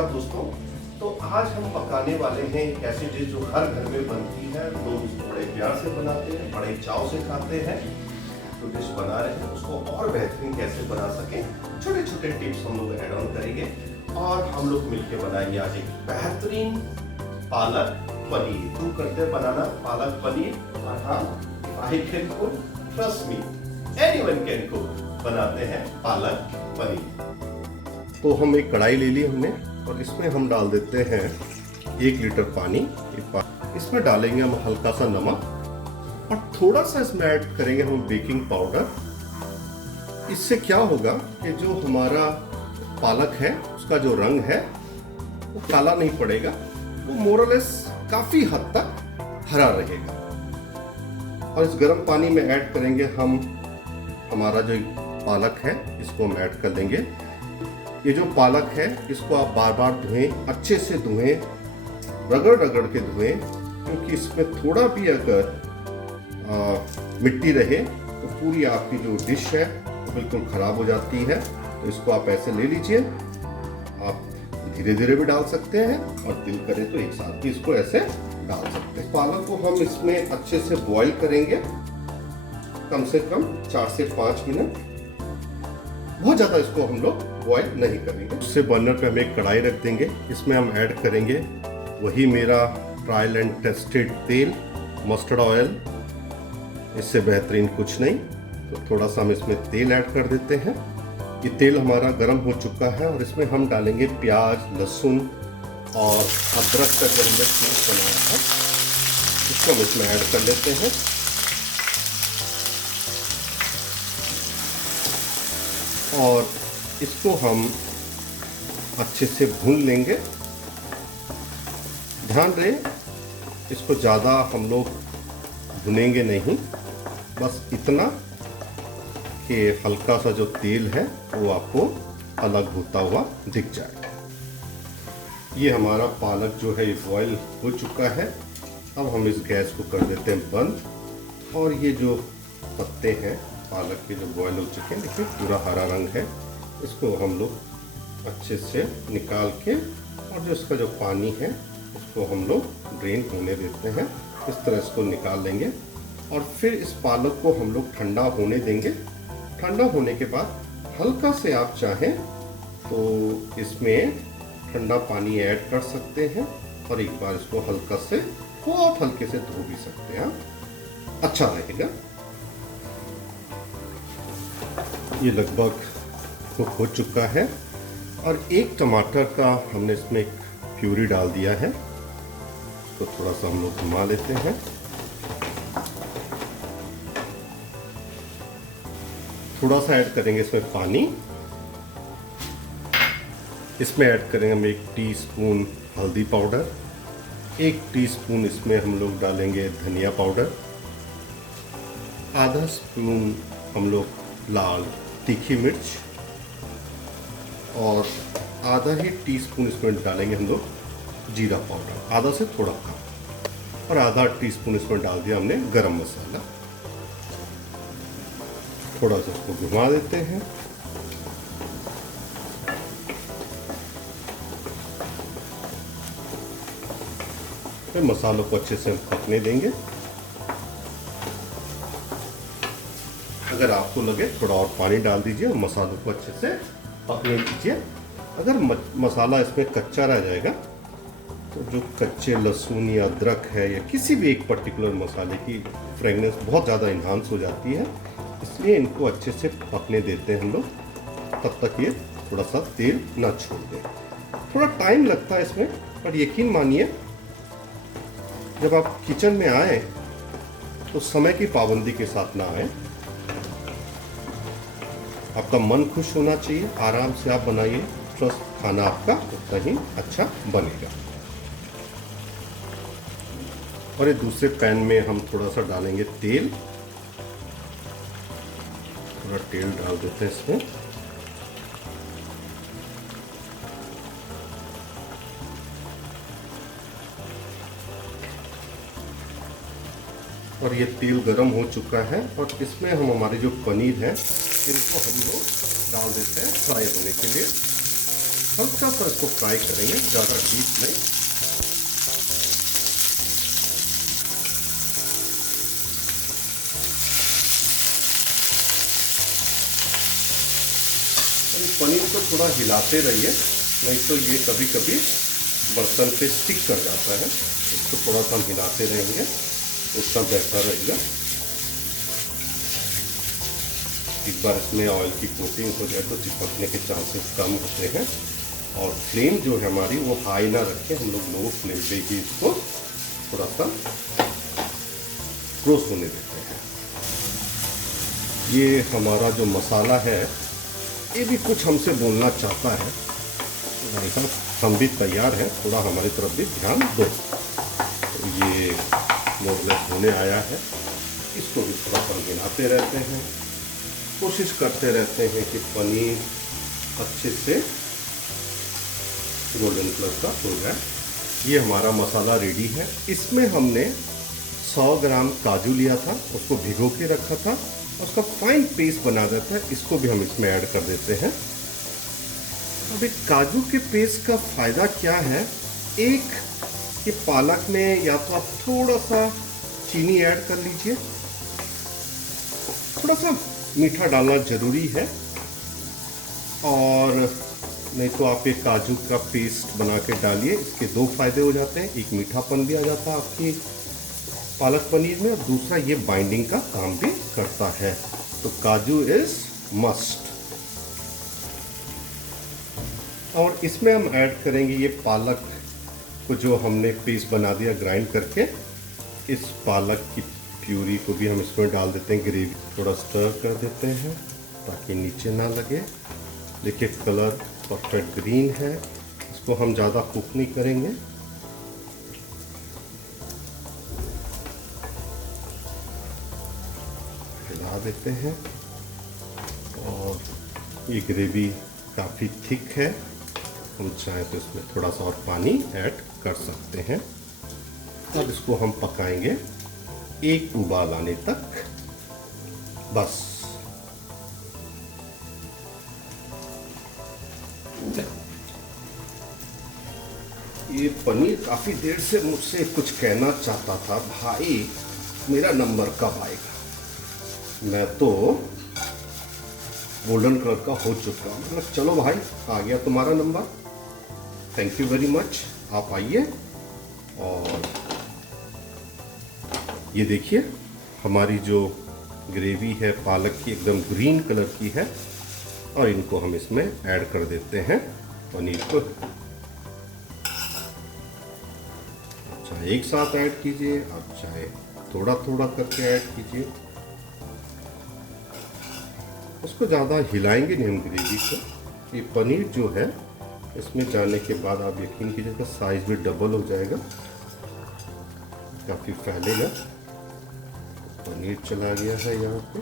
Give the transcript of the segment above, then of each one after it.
नमस्कार दोस्तों। तो आज हम पकाने वाले हैं एक ऐसी डिश जो हर घर में बनती है, लोग इसको बड़े प्यार से बनाते हैं, बड़े चाव से खाते हैं। जो डिश बना रहे हैं उसको और बेहतरीन कैसे बना सकें, छोटे छोटे टिप्स हम लोग ऐड ऑन करेंगे और हम लोग मिलकर बनाएंगे आज एक बेहतरीन पालक पनीर। शुरू करते हैं बनाना पालक पनीर। और हाँ, I can cook, trust me, anyone can cook. बनाते हैं पालक पनीर। तो हम एक कढ़ाई ले ली हमने और इसमें हम डाल देते हैं 1 लीटर पानी। इसमें डालेंगे हम हल्का सा नमक और थोड़ा सा इसमें ऐड करेंगे हम बेकिंग पाउडर। इससे क्या होगा कि जो हमारा पालक है उसका जो रंग है वो काला नहीं पड़ेगा, वो मोरलेस काफी हद तक हरा रहेगा। और इस गर्म पानी में ऐड करेंगे हम हमारा जो पालक है, इसको हम ऐड कर देंगे। ये जो पालक है इसको आप बार बार धोएं, अच्छे से धोएं, रगड़ रगड़ के धोएं, क्योंकि इसमें थोड़ा भी अगर मिट्टी रहे तो पूरी आपकी जो डिश है वो बिल्कुल ख़राब हो जाती है। तो इसको आप ऐसे ले लीजिए। आप धीरे धीरे भी डाल सकते हैं और दिल करे तो एक साथ भी इसको ऐसे डाल सकते हैं। पालक को हम इसमें अच्छे से बॉईल करेंगे, कम से कम 4 से 5 मिनट। बहुत ज़्यादा इसको हम लोग बॉयल नहीं करेंगे। उससे बर्नर पे हम एक कढ़ाई रख देंगे। इसमें हम ऐड करेंगे वही मेरा ट्रायल एंड टेस्टेड तेल, मस्टर्ड ऑयल। इससे बेहतरीन कुछ नहीं। तो थोड़ा सा हम इसमें तेल ऐड कर देते हैं। ये तेल हमारा गर्म हो चुका है और इसमें हम डालेंगे प्याज, लहसुन और अदरक का जो हमने पेस्ट बनाया था इसको हम इसमें ऐड कर लेते हैं। और इसको हम अच्छे से भून लेंगे। ध्यान दें, इसको ज़्यादा हम लोग भुनेंगे नहीं, बस इतना कि हल्का सा जो तेल है वो आपको अलग होता हुआ दिख जाए। ये हमारा पालक जो है ये बॉयल हो चुका है। अब हम इस गैस को कर देते हैं बंद। और ये जो पत्ते हैं पालक के जो बॉयल हो चुके हैं, देखिए पूरा हरा रंग है। इसको हम लोग अच्छे से निकाल के और जो इसका जो पानी है इसको हम लोग ड्रेन होने देते हैं। इस तरह इसको निकाल लेंगे और फिर इस पालक को हम लोग ठंडा होने देंगे। ठंडा होने के बाद हल्का से आप चाहें तो इसमें ठंडा पानी ऐड कर सकते हैं और एक बार इसको हल्का से, बहुत हल्के से धो भी सकते हैं, अच्छा रहेगा। ये लगभग कुक हो चुका है और 1 टमाटर का हमने इसमें एक प्यूरी डाल दिया है। तो थोड़ा सा हम लोग घुमा लेते हैं। थोड़ा सा ऐड करेंगे इसमें पानी। इसमें ऐड करेंगे हम 1 टीस्पून हल्दी पाउडर, 1 टीस्पून इसमें हम लोग डालेंगे धनिया पाउडर, आधा स्पून हम लोग लाल तीखी मिर्च और आधा ही टीस्पून इसमें डालेंगे हम लोग जीरा पाउडर, आधा से थोड़ा कम, और आधा टीस्पून इसमें डाल दिया हमने गरम मसाला। थोड़ा सा इसको घुमा देते हैं। फिर मसालों को अच्छे से हम पकने देंगे। अगर आपको लगे थोड़ा और पानी डाल दीजिए और मसालों को अच्छे से पकने दीजिए। अगर मसाला इसमें कच्चा रह जाएगा तो जो कच्चे लहसुन या अदरक है या किसी भी एक पर्टिकुलर मसाले की फ्रेगनेंस बहुत ज़्यादा इन्हांस हो जाती है। इसलिए इनको अच्छे से पकने देते हैं हम लोग, तब तक ये थोड़ा सा तेल ना छोड़ दे। थोड़ा टाइम लगता है इसमें, पर यकीन मानिए जब आप किचन में आए तो समय की पाबंदी के साथ ना आए। आपका मन खुश होना चाहिए, आराम से आप बनाइए, ट्रस्ट, खाना आपका उतना ही अच्छा बनेगा। और ये दूसरे पैन में हम थोड़ा सा डालेंगे तेल। थोड़ा तेल डाल देते हैं इसमें। और ये तेल गरम हो चुका है और इसमें हम हमारे जो पनीर है इनको हम लोग डाल देते हैं फ्राई होने के लिए। हल्का सा इसको फ्राई करेंगे, ज़्यादा डीप नहीं। पनीर को थोड़ा हिलाते रहिए, नहीं तो ये कभी कभी बर्तन पे स्टिक कर जाता है। इसको थोड़ा सा हम हिलाते रहेंगे, उतना बेहतर रहेगा। एक बार इसमें ऑयल की कोटिंग हो जाए तो चिपकने के चांसेस कम होते हैं। और फ्लेम जो है हमारी वो हाई ना रखें, हम लोग लो फ्लेम पे ही इसको थोड़ा सा रोस्ट होने देते हैं। ये हमारा जो मसाला है ये भी कुछ हमसे बोलना चाहता है, भाई साहब हम भी तैयार हैं, थोड़ा हमारी तरफ भी ध्यान दो। तो ये मोरलेस होने आया है, इसको भी थोड़ा सा हिलाते रहते हैं, कोशिश करते रहते हैं कि पनीर अच्छे से गोल्डन कलर का हो जाए। ये हमारा मसाला रेडी है। इसमें हमने 100 ग्राम काजू लिया था, उसको भिगो के रखा था, उसका फाइन पेस्ट बना देता है, इसको भी हम इसमें ऐड कर देते हैं। अब एक काजू के पेस्ट का फ़ायदा क्या है, एक कि पालक में या तो आप थोड़ा सा चीनी ऐड कर लीजिए, थोड़ा सा मीठा डालना ज़रूरी है, और नहीं तो आप एक काजू का पेस्ट बना के डालिए। इसके दो फायदे हो जाते हैं, एक मीठापन भी आ जाता है आपकी पालक पनीर में, और दूसरा ये बाइंडिंग का काम भी करता है। तो काजू इज मस्ट। और इसमें हम ऐड करेंगे ये पालक को जो हमने पेस्ट बना दिया ग्राइंड करके, इस पालक की प्यूरी को भी हम इसमें डाल देते हैं। ग्रेवी थोड़ा स्टर कर देते हैं ताकि नीचे ना लगे। देखिए कलर परफेक्ट ग्रीन है, इसको हम ज़्यादा कुक नहीं करेंगे। हिला देते हैं, और ये ग्रेवी काफ़ी थिक है, हम चाहें तो इसमें थोड़ा सा और पानी ऐड कर सकते हैं। अब इसको हम पकाएंगे एक उबाल आने तक, बस। ये पनीर काफ़ी देर से मुझसे कुछ कहना चाहता था, भाई मेरा नंबर कब आएगा। मैं तो गोल्डन कलर का हो चुका हूँ, मतलब चलो भाई आ गया तुम्हारा number, thank you very much, आप आइए। और ये देखिए हमारी जो ग्रेवी है पालक की एकदम ग्रीन कलर की है, और इनको हम इसमें ऐड कर देते हैं पनीर को। चाहे एक साथ ऐड कीजिए, आप चाहे थोड़ा थोड़ा करके ऐड कीजिए। उसको ज़्यादा हिलाएंगे नहीं हम ग्रेवी को। ये पनीर जो है इसमें जाने के बाद आप यकीन कीजिएगा साइज भी डबल हो जाएगा, काफ़ी फैलेगा। पनीर चला गया है यहाँ पे,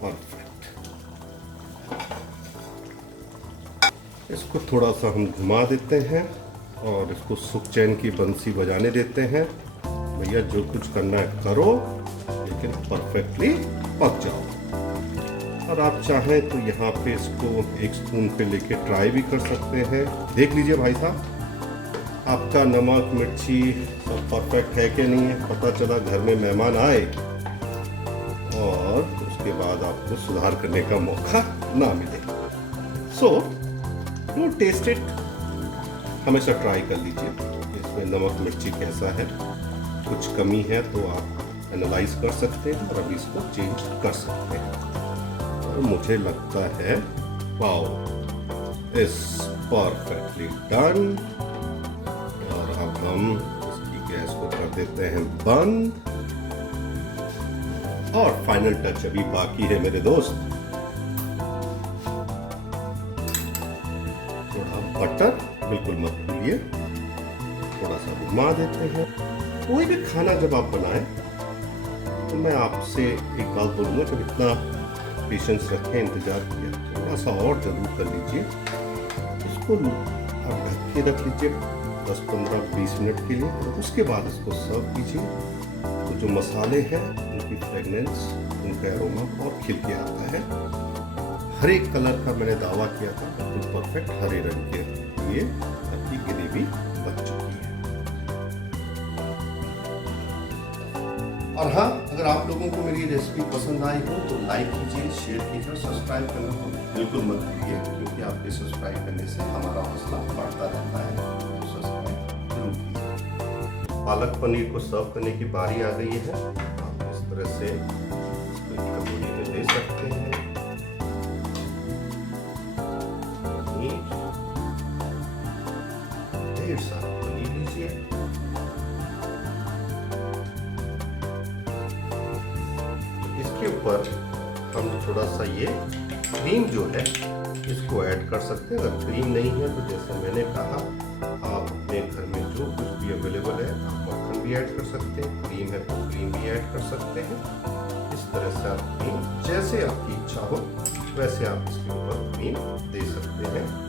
परफेक्ट। इसको थोड़ा सा हम घुमा देते हैं और इसको सुखचैन की बंसी बजाने देते हैं। भैया जो कुछ करना है करो, लेकिन परफेक्टली पक जाओ। और आप चाहें तो यहाँ पे इसको एक स्पून पे लेके ट्राई भी कर सकते हैं। देख लीजिए भाई साहब आपका नमक मिर्ची सब परफेक्ट है कि नहीं है। पता चला घर में मेहमान आए और उसके बाद आपको सुधार करने का मौका ना मिले। सो डू टेस्ट इट, हमेशा ट्राई कर लीजिए इसमें नमक मिर्ची कैसा है। कुछ कमी है तो आप एनालाइज कर सकते हैं और अभी इसको चेंज कर सकते हैं। और मुझे लगता है वाओ इज परफेक्टली डन। और अब हम इसकी गैस को कर देते हैं बंद। और फाइनल टच अभी बाकी है मेरे दोस्त, थोड़ा बटर, बिल्कुल मत भूलिए, थोड़ा सा घुमा देते हैं। कोई भी खाना जब आप बनाएं तो मैं आपसे एक बात बोलूँगा कि इतना पेशेंस रखें, इंतज़ार किया, थोड़ा सा और ज़रूर कर लीजिए। इसको आप ढक के रख लीजिए 10, 15, 20 मिनट के लिए, और उसके बाद इसको सर्व कीजिए। तो जो मसाले हैं उनकी फ्रेगनेंस, उनका एरोमा और खिल के आता है। हरे कलर का मैंने दावा किया था, बिल्कुल परफेक्ट हरे रंग के ये आपकी ग्रेवी बन चुकी है। और हाँ, अगर आप लोगों को मेरी रेसिपी पसंद आई हो तो लाइक कीजिए, शेयर कीजिए और सब्सक्राइब करना तो बिल्कुल मत भूलिए, क्योंकि आपके सब्सक्राइब करने से हमारा हौसला बढ़ता रहता है। तो सब्सक्राइब जरूर कीजिए। पालक पनीर को सर्व करने की बारी आ गई है। आप इस तरह से इसको एक कटोरी में ले सकते हैं। ढेर सारा पनीर लीजिए, इसके ऊपर हम थोड़ा सा ये क्रीम जो है इसको ऐड कर सकते हैं। अगर क्रीम नहीं है तो जैसे मैंने कहा, आप अपने घर में जो कुछ भी अवेलेबल है, आप मक्खन भी ऐड कर सकते हैं, क्रीम है तो क्रीम भी ऐड कर सकते हैं। इस तरह से आप क्रीम जैसे आपकी इच्छा हो वैसे आप इसके ऊपर क्रीम दे सकते हैं।